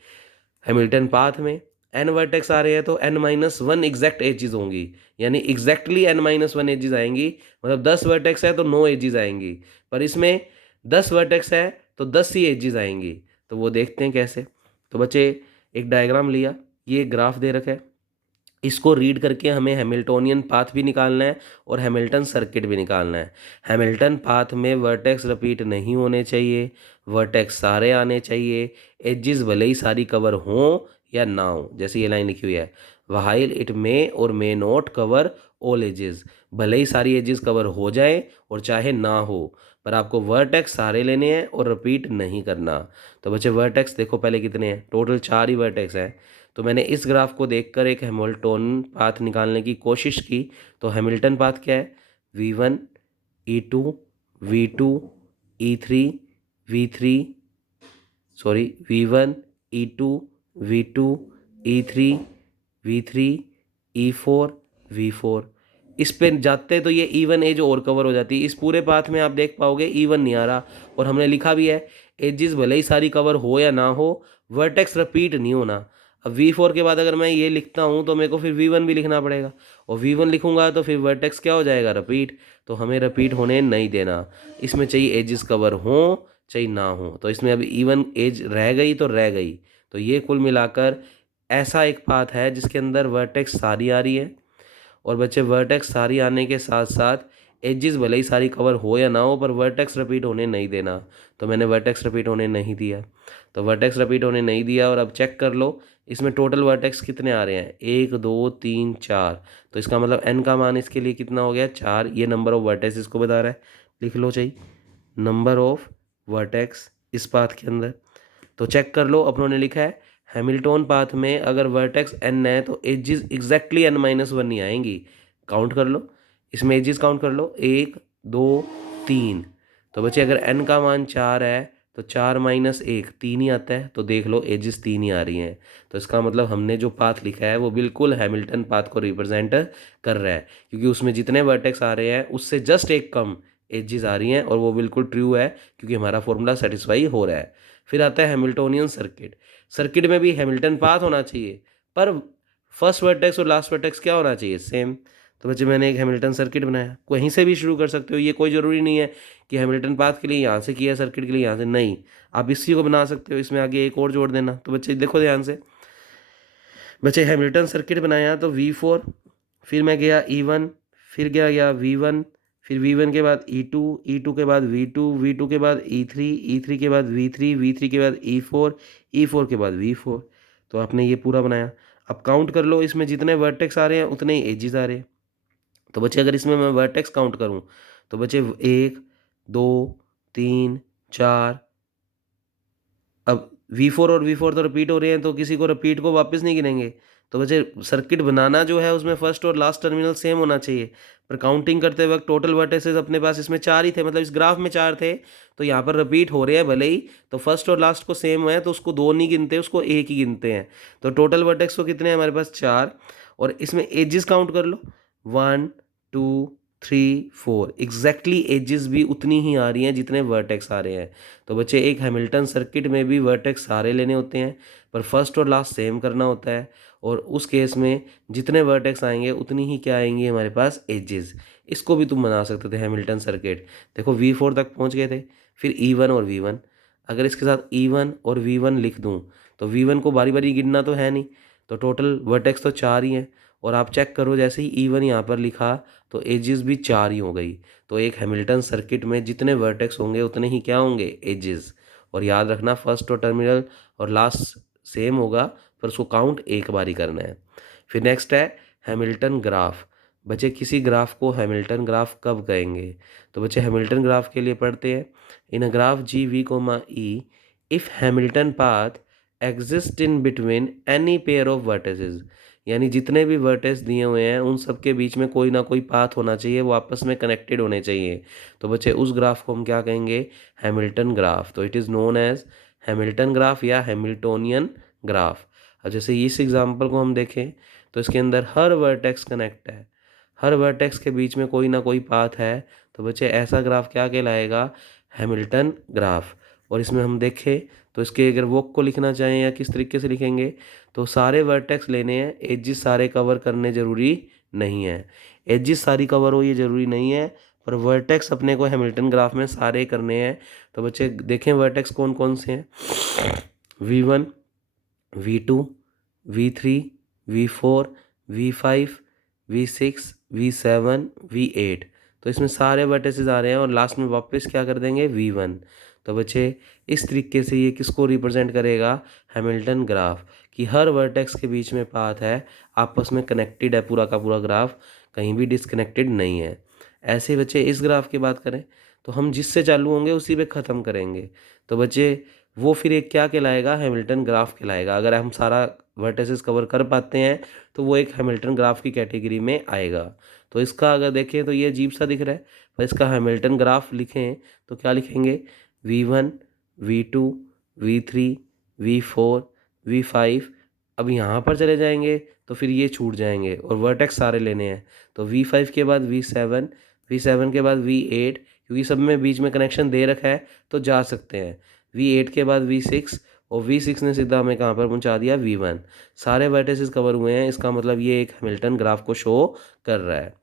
हैमिल्टन पाथ में n वर्टेक्स आ रहे हैं तो n-1 एग्जैक्ट एजेस होंगी, यानी एग्जैक्टली n-1 एजेस आएंगी, मतलब 10 वर्टेक्स है तो 9 एजेस आएंगी, पर इसमें 10 वर्टेक्स है तो 10 ही एजेस आएंगी। तो वो देखते हैं कैसे। तो बच्चे एक डायग्राम लिया, ये ग्राफ दे रखा है, इसको रीड करके हमें हैमिल्टोनियन पाथ भी निकालना है और हैमिल्टन सर्किट भी निकालना है। हैमिल्टन पाथ में वर्टेक्स रिपीट नहीं होने चाहिए, वर्टेक्स सारे आने चाहिए, एजेस भले ही सारी कवर हों या ना हो, जैसे ये लाइन लिखी हुई है, व्हाइल इट मे और may not cover all ages, भले ही सारी एजेस कवर हो जाए और चाहे ना हो, पर आपको वर्टेक्स सारे लेने हैं और रिपीट नहीं करना। तो बच्चे वर्टेक्स देखो पहले कितने हैं, टोटल 4 ही वर्टेक्स हैं। तो मैंने इस ग्राफ को देखकर एक हैमिल्टन पाथ निकालने की कोशिश की। तो हैमिल्टन पाथ क्या है? V1 E2 V2 E3 V3 sorry V1 E2 V2 E3 V3 E4 V4। इस पे जाते तो ये इवन एज और कवर हो जाती है। इस पूरे पाथ में आप देख पाओगे इवन नहीं आ रहा, और हमने लिखा भी है एजेस भले ही सारी कवर हो या ना हो, वर्टेक्स रिपीट नहीं होना। अब V4 के बाद अगर मैं ये लिखता हूँ तो मेरे को फिर V1 भी लिखना पड़ेगा, और V1 लिखूंगा तो फिर वर्टेक्स क्या हो जाएगा, रिपीट। तो हमें रिपीट होने नहीं देना, इसमें चाहिए एजेस कवर हो चाहे ना हो। तो इसमें अभी इवन एज रह गई तो रह गई। तो ये कुल मिलाकर ऐसा एक पाथ है जिसके अंदर वर्टेक्स सारी आ रही है, और बच्चे वर्टेक्स सारी आने के साथ साथ एजेस भले ही सारी कवर हो या ना हो, पर वर्टेक्स रिपीट होने नहीं देना। तो मैंने वर्टेक्स रिपीट होने नहीं दिया, तो वर्टेक्स रिपीट होने नहीं दिया। और अब चेक कर लो इसमें टोटल वर्टेक्स कितने आ रहे हैं, 1 2 3 4। तो इसका मतलब n का मान इसके लिए कितना हो गया, 4। ये नंबर ऑफ वर्टेक्स इसको बता रहा है, लिख लो चाहिए नंबर ऑफ वर्टेक्स इस पाथ के अंदर। तो चेक कर लो, अपनों ने लिखा है हैमिल्टन पाथ में अगर वर्टेक्स n है तो एजेस एग्जैक्टली n-1 ही आएंगी। काउंट कर लो, इसमें एजेस काउंट कर लो, 1 2 3। तो बच्चे अगर n का मान 4 है तो 4 - 1 3 ही आता है। तो देख लो एजेस 3 ही आ रही हैं। तो इसका मतलब हमने जो पाथ लिखा है वो बिल्कुल हैमिल्टन पाथ को रिप्रेजेंट कर रहा है, क्योंकि उसमें जितने वर्टेक्स आ रहे हैं उससे जस्ट एक कम एजेस आ रही हैं, और वो बिल्कुल ट्रू है क्योंकि हमारा फॉर्मूला सेटिस्फाई हो रहा है। फिर आता है हैमिल्टोनियन सर्किट। सर्किट में भी हैमिल्टन पाथ होना चाहिए, पर फर्स्ट वर्टेक्स और लास्ट वर्टेक्स क्या होना चाहिए, सेम। तो बच्चे मैंने एक हैमिल्टन सर्किट बनाया, कहीं से भी शुरू कर सकते हो, ये कोई ज़रूरी नहीं है कि हैमिल्टन पाथ के लिए यहाँ से किया, सर्किट के लिए यहाँ से, नहीं। आप इसी को बना सकते हो, इसमें आगे एक और जोड़ देना। तो बच्चे देखो ध्यान से, बच्चे हैमिल्टन सर्किट बनाया तो V4, फिर मैं गया E1, फिर गया V1, फिर V1 के बाद E2, E2 के बाद V2, V2 के बाद E3, E3 के बाद V3, V3 के बाद E4, E4 के बाद V4। तो आपने ये पूरा बनाया। अब काउंट कर लो, इसमें जितने वर्टेक्स आ रहे हैं उतने ही एजेस आ रहे हैं। तो बच्चे अगर इसमें मैं वर्टेक्स काउंट करूँ तो बच्चे 1 2 3 4। अब V4 और V4 तो रिपीट हो रहे हैं, तो किसी को रिपीट को वापस नहीं गिनेंगे। तो बच्चे सर्किट बनाना जो है उसमें फर्स्ट और लास्ट टर्मिनल सेम होना चाहिए, पर काउंटिंग करते वक्त टोटल वर्टेक्सेस अपने पास इसमें 4 ही थे, मतलब इस ग्राफ में 4 थे। तो यहाँ पर रिपीट हो रहे हैं भले ही, तो फर्स्ट और लास्ट को सेम है तो उसको 2 नहीं गिनते, उसको 1 ही गिनते हैं। तो टोटल वर्टेक्स को कितने हैं हमारे पास, 4। और इसमें एजेस काउंट कर लो, 1 2 3 4। एग्जैक्टली एजेस भी उतनी ही आ रही हैं जितने वर्टेक्स आ रहे हैं। तो बच्चे एक हैमिल्टन सर्किट में भी वर्टेक्स सारे लेने होते हैं, पर फर्स्ट और लास्ट सेम करना होता है, और उस केस में जितने वर्टेक्स आएंगे उतनी ही क्या आएंगी हमारे पास, एजेस। इसको भी तुम बना सकते थे हैमिल्टन सर्किट। देखो V4 तक पहुंच गए थे, फिर E1 और V1। अगर इसके साथ E1 और V1 लिख दूं तो V1 को बारी बारी गिनना तो है नहीं, तो टोटल वर्टेक्स तो 4 ही हैं। और आप चेक करो, जैसे ही E1 यहाँ पर लिखा तो एजेस भी 4 ही हो गई। तो एक हैमिल्टन सर्किट में जितने वर्टेक्स होंगे उतने ही क्या होंगे, एजेस। और याद रखना फर्स्ट और टर्मिनल और लास्ट सेम होगा, पर उसको काउंट एक बार ही करना है। फिर नेक्स्ट है हैमिल्टन ग्राफ। बच्चे किसी ग्राफ को हैमिल्टन ग्राफ कब कहेंगे, तो बच्चे हैमिल्टन ग्राफ के लिए पढ़ते हैं, in a graph G V comma E if Hamilton path exist in between any pair of vertices. यानी जितने भी वर्टेक्स दिए हुए हैं उन सब के बीच में कोई ना कोई पाथ होना चाहिए, वो आपस में कनेक्टेड होने चाहिए। तो बच्चे उस ग्राफ को हम क्या कहेंगे, हैमिल्टन ग्राफ। तो it is known as Hamilton graph या हैमिल्टोनियन ग्राफ। अब जैसे इस एग्जांपल को हम देखें तो इसके अंदर हर वर्टेक्स कनेक्ट है, हर वर्टेक्स के बीच में कोई ना कोई पाथ है। तो बच्चे ऐसा ग्राफ क्या कहलाएगा, हैमिल्टन ग्राफ। और इसमें हम देखें तो इसके अगर वोक को लिखना चाहें या किस तरीके से लिखेंगे, तो सारे वर्टेक्स लेने हैं, एजेस सारे कवर करने ज़रूरी नहीं है। एजेस सारी कवर हो ये ज़रूरी नहीं है, पर वर्टेक्स अपने को हैमिल्टन ग्राफ में सारे करने हैं। तो बच्चे देखें वर्टेक्स कौन कौन से हैं, V1 V2 V3 V4 V5 V6 V7 V8। तो इसमें सारे वर्टिसेस आ रहे हैं और लास्ट में वापस क्या कर देंगे, V1। तो बच्चे इस तरीके से ये किसको रिप्रेजेंट करेगा, हैमिल्टन ग्राफ, कि हर वर्टेक्स के बीच में पाथ है, आपस में कनेक्टेड है, पूरा का पूरा ग्राफ कहीं भी डिसकनेक्टेड नहीं है। ऐसे बच्चे इस ग्राफ की बात करें तो हम जिससे चालू होंगे उसी पे ख़त्म करेंगे। तो बच्चे वो फिर एक क्या कहलाएगा, हैमिल्टन ग्राफ कहलाएगा। अगर हम सारा वर्टिसेस कवर कर पाते हैं तो वो एक हैमिल्टन ग्राफ की कैटेगरी में आएगा। तो इसका अगर देखें तो ये अजीब सा दिख रहा है, पर इसका हैमिल्टन ग्राफ लिखें तो क्या लिखेंगे, V1 V2, V3, V4, V5। अब यहाँ पर चले जाएंगे तो फिर ये छूट जाएंगे और वर्टेक्स सारे लेने हैं। तो V5 के बाद V7, V7 के बाद V8, क्योंकि सब में बीच में कनेक्शन दे रखा है तो जा सकते हैं। V8 के बाद V6 और V6 ने सीधा हमें कहाँ पर पहुँचा दिया, V1। सारे वर्टिसेस कवर हुए हैं, इसका मतलब ये एक हैमिल्टन ग्राफ को शो कर रहा है।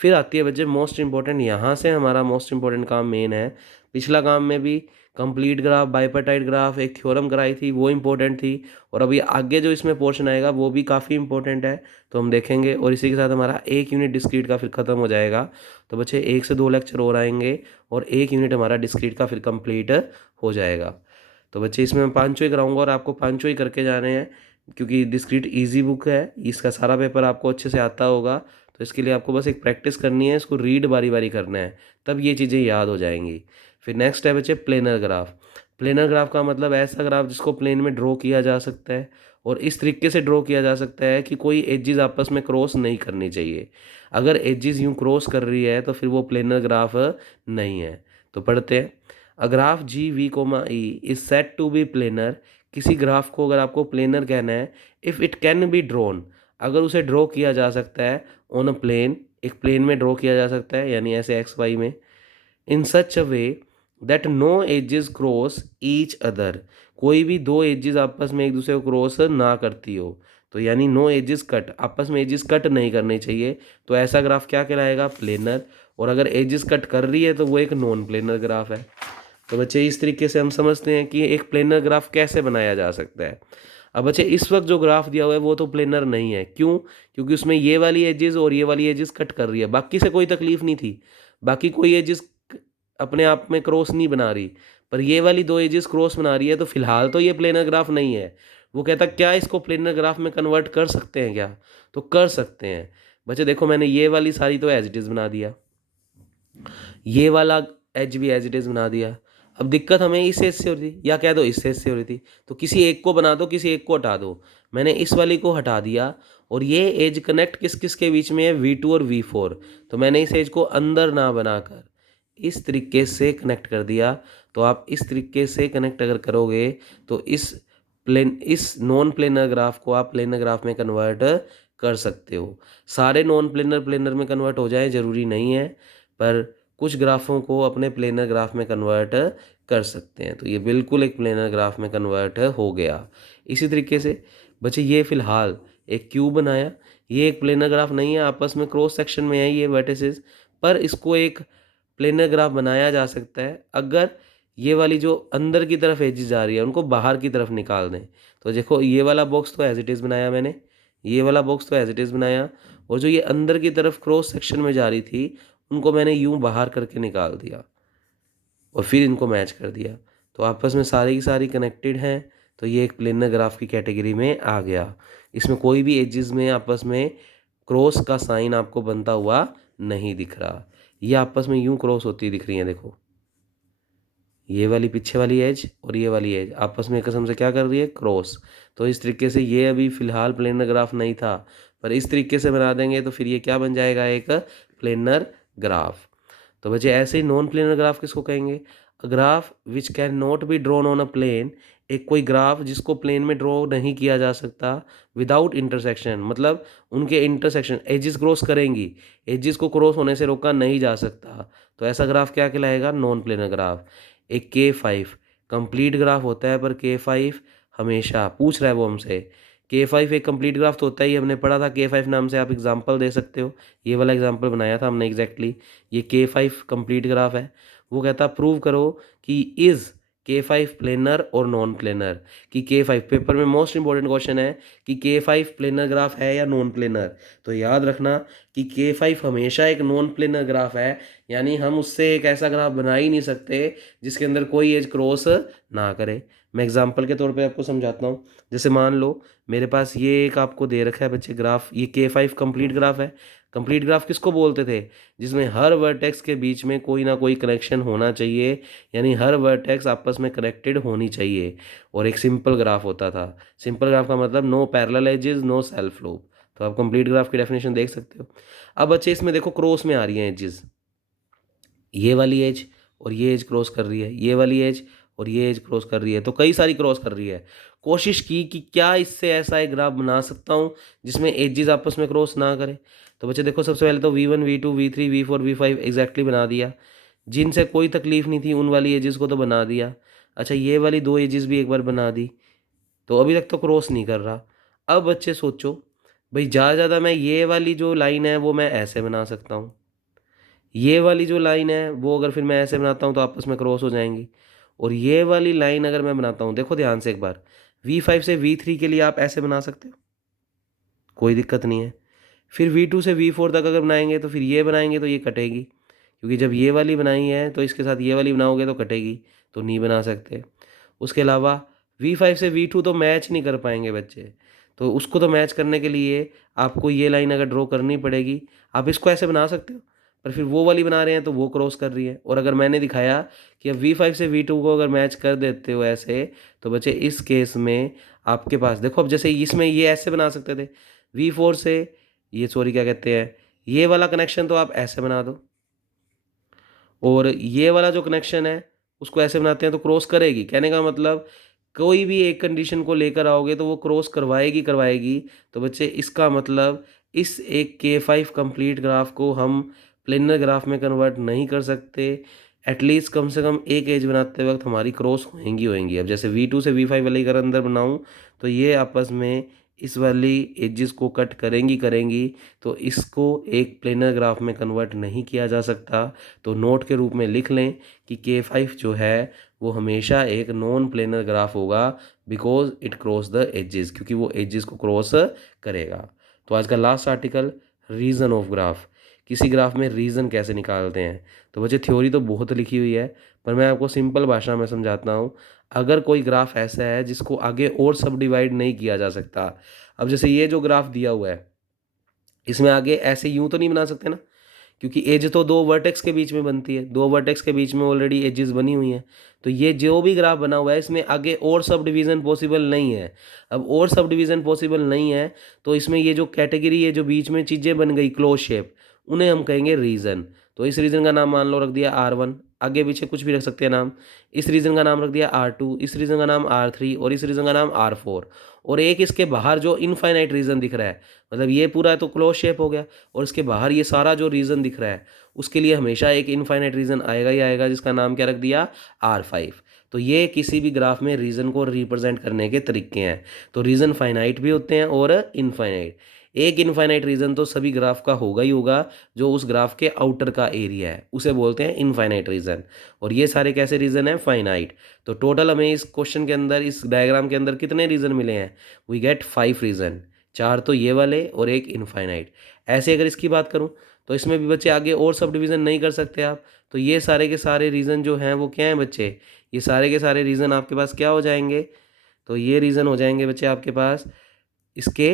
फिर आती है बच्चे मोस्ट इंपॉर्टेंट, यहाँ से हमारा मोस्ट इंपॉर्टेंट काम मेन है। पिछला काम में भी कंप्लीट ग्राफ, बाइपर्टाइट ग्राफ, एक थ्योरम कराई थी, वो इंपॉर्टेंट थी। और अभी आगे जो इसमें पोर्शन आएगा वो भी काफ़ी इंपॉर्टेंट है, तो हम देखेंगे। और इसी के साथ हमारा एक यूनिट डिस्क्रीट का फिर ख़त्म हो जाएगा। तो बच्चे 1 से 2 लेक्चर और आएंगे और एक यूनिट हमारा डिस्क्रीट का फिर कंप्लीट हो जाएगा। तो बच्चे इसमें मैं पाँचों ही कराऊंगा और आपको पाँचों ही करके जाने हैं, क्योंकि डिस्क्रीट ईजी बुक है, इसका सारा पेपर आपको अच्छे से आता होगा। तो इसके लिए आपको बस एक प्रैक्टिस करनी है, इसको रीड बारी बारी करना है, तब ये चीज़ें याद हो जाएंगी। फिर नेक्स्ट है बच्चे प्लेनर ग्राफ। प्लेनर ग्राफ का मतलब ऐसा ग्राफ जिसको प्लेन में ड्रॉ किया जा सकता है, और इस तरीके से ड्रॉ किया जा सकता है कि कोई एजेस आपस में क्रॉस नहीं करनी चाहिए। अगर एजेस यूँ क्रॉस कर रही है तो फिर वो प्लेनर ग्राफ नहीं है। तो पढ़ते हैं। A graph G V comma E is set to be planar. किसी ग्राफ को अगर आपको प्लेनर कहना है, if it can be drawn, अगर उसे ड्रॉ किया जा सकता है ऑन अ प्लेन, एक प्लेन में ड्रॉ किया जा सकता है, यानी ऐसे एक्स वाई में, in such a way that no edges cross each other, कोई भी दो एजेस आपस में एक दूसरे को क्रॉस ना करती हो, तो यानी नो एजेस कट, आपस में एजेस कट नहीं करने चाहिए, तो ऐसा ग्राफ क्या कहलाएगा, प्लेनर। और अगर एजेस कट कर रही है तो वो एक नॉन प्लेनर ग्राफ है। तो बच्चे इस तरीके से हम समझते हैं कि एक प्लेनर ग्राफ कैसे बनाया जा सकता है। अब बच्चे इस वक्त जो ग्राफ दिया हुआ है वो तो प्लेनर नहीं है, क्यों? क्योंकि उसमें ये वाली एजेस और ये वाली एजेस कट कर रही है, बाकी से कोई तकलीफ नहीं थी, बाकी कोई एजेस अपने आप में क्रॉस नहीं बना रही, पर ये वाली दो एजेस क्रॉस बना रही है, तो फिलहाल तो ये प्लेनर ग्राफ नहीं है। वो कहता क्या इसको प्लेनर ग्राफ में कन्वर्ट कर सकते हैं क्या? तो कर सकते हैं। बच्चे देखो, मैंने ये वाली सारी तो एज इट इज़ बना दिया, ये वाला एज भी एज इट इज़ बना दिया। अब दिक्कत हमें इस एज से हो रही थी, या कह दो इस एज से हो रही थी, तो किसी एक को बना दो, किसी एक को हटा दो। मैंने इस वाली को हटा दिया, और ये एज कनेक्ट किस किस के बीच में है, V2 और V4। तो मैंने इस एज को अंदर ना बनाकर इस तरीके से कनेक्ट कर दिया। तो आप इस तरीके से कनेक्ट अगर करोगे तो इस नॉन प्लेनर ग्राफ को आप प्लेनर ग्राफ में कन्वर्ट कर सकते हो। सारे नॉन प्लेनर प्लेनर में कन्वर्ट हो जाए ज़रूरी नहीं है, पर कुछ ग्राफों को अपने प्लेनर ग्राफ में कन्वर्ट कर सकते हैं। तो ये बिल्कुल एक प्लेनर ग्राफ में कन्वर्ट हो गया। इसी तरीके से बच्चे ये फ़िलहाल एक क्यूब बनाया, ये एक प्लेनर ग्राफ नहीं है, आपस में क्रॉस सेक्शन में है ये वर्टिसेस, पर इसको एक प्लेनर ग्राफ बनाया जा सकता है अगर ये वाली जो अंदर की तरफ एजेस जा रही है उनको बाहर की तरफ निकाल दें। तो देखो, ये वाला बॉक्स तो एज इट इज़ बनाया मैंने, ये वाला बॉक्स तो एज इट इज़ बनाया, और जो ये अंदर की तरफ क्रॉस सेक्शन में जा रही थी उनको मैंने यूं बाहर करके निकाल दिया और फिर इनको मैच कर दिया। तो आपस में सारी की सारी कनेक्टेड हैं, तो ये एक प्लेनर ग्राफ की कैटेगरी में आ गया। इसमें कोई भी एजेस में आपस में क्रॉस का साइन आपको बनता हुआ नहीं दिख रहा, ये आपस में यूं क्रॉस होती दिख रही हैं। देखो, ये वाली पीछे वाली एज और ये वाली एज आपस में कसम से क्या कर रही है, क्रॉस। तो इस तरीके से ये अभी फ़िलहाल प्लेनर ग्राफ नहीं था, पर इस तरीके से बना देंगे तो फिर ये क्या बन जाएगा, एक प्लेनर ग्राफ। तो बच्चे ऐसे ही नॉन प्लेनर ग्राफ किसको कहेंगे, a graph which can not be drawn on a plane, एक कोई ग्राफ जिसको प्लेन में ड्रॉ नहीं किया जा सकता विदाउट इंटरसेक्शन, मतलब उनके इंटरसेक्शन एजिस क्रॉस करेंगी, एजिस को क्रॉस होने से रोका नहीं जा सकता, तो ऐसा ग्राफ क्या कहलाएगा, नॉन प्लेनर ग्राफ। एक K5 कंप्लीट ग्राफ होता है, पर K5 हमेशा पूछ रहा है वो हमसे, K5 एक कंप्लीट ग्राफ तो होता ही, हमने पढ़ा था K5 नाम से आप एग्जांपल दे सकते हो, ये वाला एग्जांपल बनाया था हमने एग्जैक्टली। ये K5 कंप्लीट ग्राफ है। वो कहता प्रूव करो कि इज़ K5 प्लेनर और नॉन प्लेनर, कि K5 पेपर में मोस्ट इंपॉर्टेंट क्वेश्चन है कि K5 प्लेनर ग्राफ है या नॉन प्लेनर। तो याद रखना कि K5 हमेशा एक नॉन प्लेनर ग्राफ है, यानी हम उससे एक ऐसा ग्राफ बना ही नहीं सकते जिसके अंदर कोई एज क्रॉस ना करे। मैं एग्जांपल के तौर पे आपको समझाता हूँ। जैसे मान लो मेरे पास ये एक आपको दे रखा है बच्चे ग्राफ, ये K5 कंप्लीट ग्राफ है। कंप्लीट ग्राफ किसको बोलते थे, जिसमें हर वर्टेक्स के बीच में कोई ना कोई कनेक्शन होना चाहिए, यानी हर वर्टेक्स आपस में कनेक्टेड होनी चाहिए, और एक सिंपल ग्राफ होता था। सिंपल ग्राफ का मतलब no parallel edges, no self loop. तो आप कंप्लीट ग्राफ की डेफिनेशन देख सकते हो। अब बच्चे इसमें देखो क्रॉस में आ रही हैं एजेस, ये वाली एज और ये एज क्रॉस कर रही है, ये वाली एज और ये एज क्रॉस कर रही है, तो कई सारी क्रॉस कर रही है। कोशिश की कि क्या इससे ऐसा एक ग्राफ बना सकता हूँ जिसमें एजेस आपस में क्रॉस ना करें। तो बच्चे देखो, सबसे पहले तो V1 V2 V3 V4 V5 exactly बना दिया। जिनसे कोई तकलीफ नहीं थी उन वाली एजेस को तो बना दिया। अच्छा, ये वाली दो एजेस भी एक बार बना दी, तो अभी तक तो क्रॉस नहीं कर रहा। अब बच्चे सोचो भाई, ज़्यादा ज़्यादा मैं ये वाली जो लाइन है वो मैं ऐसे बना सकता हूँ, ये वाली जो लाइन है वो अगर फिर मैं ऐसे बनाता हूँ तो आपस में क्रॉस हो जाएंगी। और ये वाली लाइन अगर मैं बनाता हूँ, देखो ध्यान से एक बार, V5 से V3 के लिए आप ऐसे बना सकते हो, कोई दिक्कत नहीं है। फिर V2 से V4 तक अगर बनाएंगे तो फिर ये बनाएंगे तो ये कटेगी, क्योंकि जब ये वाली बनाई है तो इसके साथ ये वाली बनाओगे तो कटेगी, तो नहीं बना सकते। उसके अलावा V5 से V2 तो मैच नहीं कर पाएंगे बच्चे, तो उसको तो मैच करने के लिए आपको ये लाइन अगर ड्रॉ करनी पड़ेगी। आप इसको ऐसे बना सकते हो, पर फिर वो वाली बना रहे हैं तो वो क्रॉस कर रही है। और अगर मैंने दिखाया कि अब V5 से V2 को अगर मैच कर देते हो ऐसे, तो बच्चे इस केस में आपके पास देखो, अब जैसे इसमें ये ऐसे बना सकते थे V4 से, ये सॉरी क्या कहते हैं, ये वाला कनेक्शन तो आप ऐसे बना दो, और ये वाला जो कनेक्शन है उसको ऐसे बनाते हैं तो क्रॉस करेगी। कहने का मतलब, कोई भी एक कंडीशन को लेकर आओगे तो वो क्रॉस करवाएगी करवाएगी। तो बच्चे इसका मतलब इस एक K5 कंप्लीट ग्राफ को हम प्लेनर ग्राफ में कन्वर्ट नहीं कर सकते। एटलीस्ट कम से कम एक एज बनाते वक्त हमारी क्रॉस होएंगी होएंगी। अब जैसे V2 से V5 वाली अगर अंदर बनाऊँ तो ये आपस में इस वाली एजेस को कट करेंगी करेंगी, तो इसको एक प्लेनर ग्राफ में कन्वर्ट नहीं किया जा सकता। तो नोट के रूप में लिख लें कि K5 जो है वो हमेशा एक नॉन प्लेनर ग्राफ होगा, because it cross the edges, क्योंकि वो एजेस को क्रॉस करेगा। तो आज का last article, region of graph, किसी ग्राफ में रीजन कैसे निकालते हैं। तो बच्चे थ्योरी तो बहुत लिखी हुई है, पर मैं आपको सिंपल भाषा में समझाता हूँ। अगर कोई ग्राफ ऐसा है जिसको आगे और सब डिवाइड नहीं किया जा सकता, अब जैसे ये जो ग्राफ दिया हुआ है इसमें आगे ऐसे यूं तो नहीं बना सकते ना, क्योंकि एज तो दो वर्टेक्स के बीच में बनती है, दो वर्टेक्स के बीच में ऑलरेडी एजेस बनी हुई हैं। तो ये जो भी ग्राफ बना हुआ है इसमें आगे और सब डिवीज़न पॉसिबल नहीं है। अब और सब डिवीज़न पॉसिबल नहीं है तो इसमें ये जो कैटेगरी है, जो बीच में चीज़ें बन गई क्लोज शेप, उन्हें हम कहेंगे रीजन। तो इस रीजन का नाम मान लो रख दिया R1, आगे पीछे कुछ भी रख सकते हैं नाम। इस रीजन का नाम रख दिया R2, इस रीजन का नाम R3 और इस रीजन का नाम R4। और एक इसके बाहर जो इनफाइनाइट रीजन दिख रहा है, मतलब ये पूरा तो क्लोज शेप हो गया, और इसके बाहर ये सारा जो रीजन दिख रहा है उसके लिए हमेशा एक इनफाइनाइट रीजन आएगा ही आएगा, जिसका नाम क्या रख दिया, R5। तो ये किसी भी ग्राफ में रीजन को रिप्रेजेंट करने के तरीके हैं। तो रीजन फाइनाइट भी होते हैं और इनफाइनाइट। एक इनफाइनाइट रीजन तो सभी ग्राफ का होगा ही होगा, जो उस ग्राफ के आउटर का एरिया है उसे बोलते हैं इनफाइनाइट रीजन। और ये सारे कैसे रीजन हैं, फाइनाइट। तो टोटल हमें इस क्वेश्चन के अंदर, इस डायग्राम के अंदर कितने रीजन मिले हैं, वी गेट 5 रीजन। 4 तो ये वाले और एक इनफाइनाइट। ऐसे अगर इसकी बात करूं तो इसमें भी बच्चे आगे और सब डिवीज़न नहीं कर सकते आप। तो ये सारे के सारे रीज़न जो हैं वो क्या हैं बच्चे, ये सारे के सारे रीज़न आपके पास क्या हो जाएंगे, तो ये रीज़न हो जाएंगे बच्चे आपके पास इसके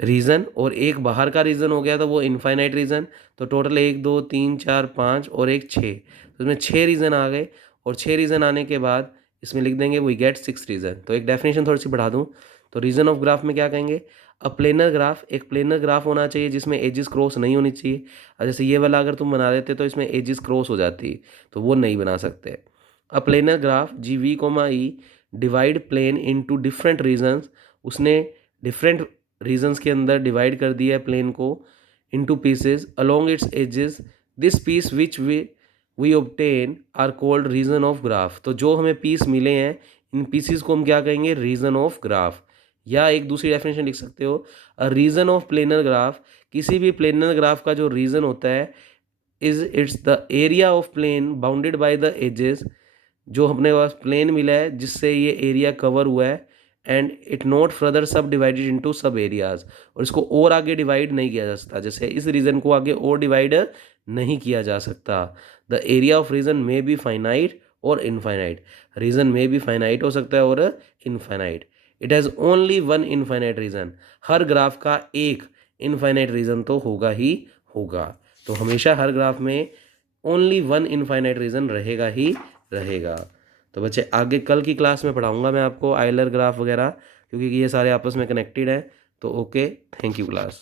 रीज़न, और एक बाहर का रीज़न हो गया तो वो इनफाइनाइट रीज़न। तो टोटल 1 2 3 4 5 और एक 6, तो इसमें 6 रीज़न आ गए। और 6 रीज़न आने के बाद इसमें लिख देंगे वी गेट 6 रीज़न। तो एक डेफिनेशन थोड़ी सी बढ़ा दूँ, तो रीज़न ऑफ ग्राफ में क्या कहेंगे, अ प्लेनर ग्राफ, एक प्लेनर ग्राफ होना चाहिए जिसमें एजेस क्रॉस नहीं होनी चाहिए। और जैसे ये वाला अगर तुम बना देते तो इसमें एजेस क्रॉस हो जाती, तो वो नहीं बना सकते। A planar graph GV, divide plane into different regions, उसने डिफरेंट रीजन्स के अंदर डिवाइड कर दिया है प्लेन को into pieces along its edges. This piece which we obtain are called region of graph. तो जो हमें पीस मिले हैं इन पीसेस को हम क्या कहेंगे, रीजन ऑफ ग्राफ। या एक दूसरी डेफिनेशन लिख सकते हो, a region of planar graph, किसी भी प्लेनर ग्राफ का जो रीजन होता है is it's the area of plane bounded by the edges, जो अपने पास प्लेन मिला है जिससे ये एरिया कवर हुआ है, एंड इट नॉट फर्दर सब डिवाइडेड इनटू सब एरियाज, और इसको और आगे डिवाइड नहीं किया जा सकता। जैसे इस रीजन को आगे और डिवाइड नहीं किया जा सकता। द एरिया ऑफ रीजन में बी फाइनाइट और इनफाइनाइट, रीजन में भी फाइनाइट हो सकता है और infinite. It has only one infinite region, हर ग्राफ का एक इनफाइनाइट रीजन तो होगा ही होगा। तो हमेशा हर ग्राफ में ओनली वन इनफाइनाइट रीजन रहेगा ही रहेगा। तो बच्चे आगे कल की क्लास में पढ़ाऊंगा मैं आपको आइलर ग्राफ वगैरह, क्योंकि ये सारे आपस में कनेक्टेड हैं। तो ओके, थैंक यू क्लास।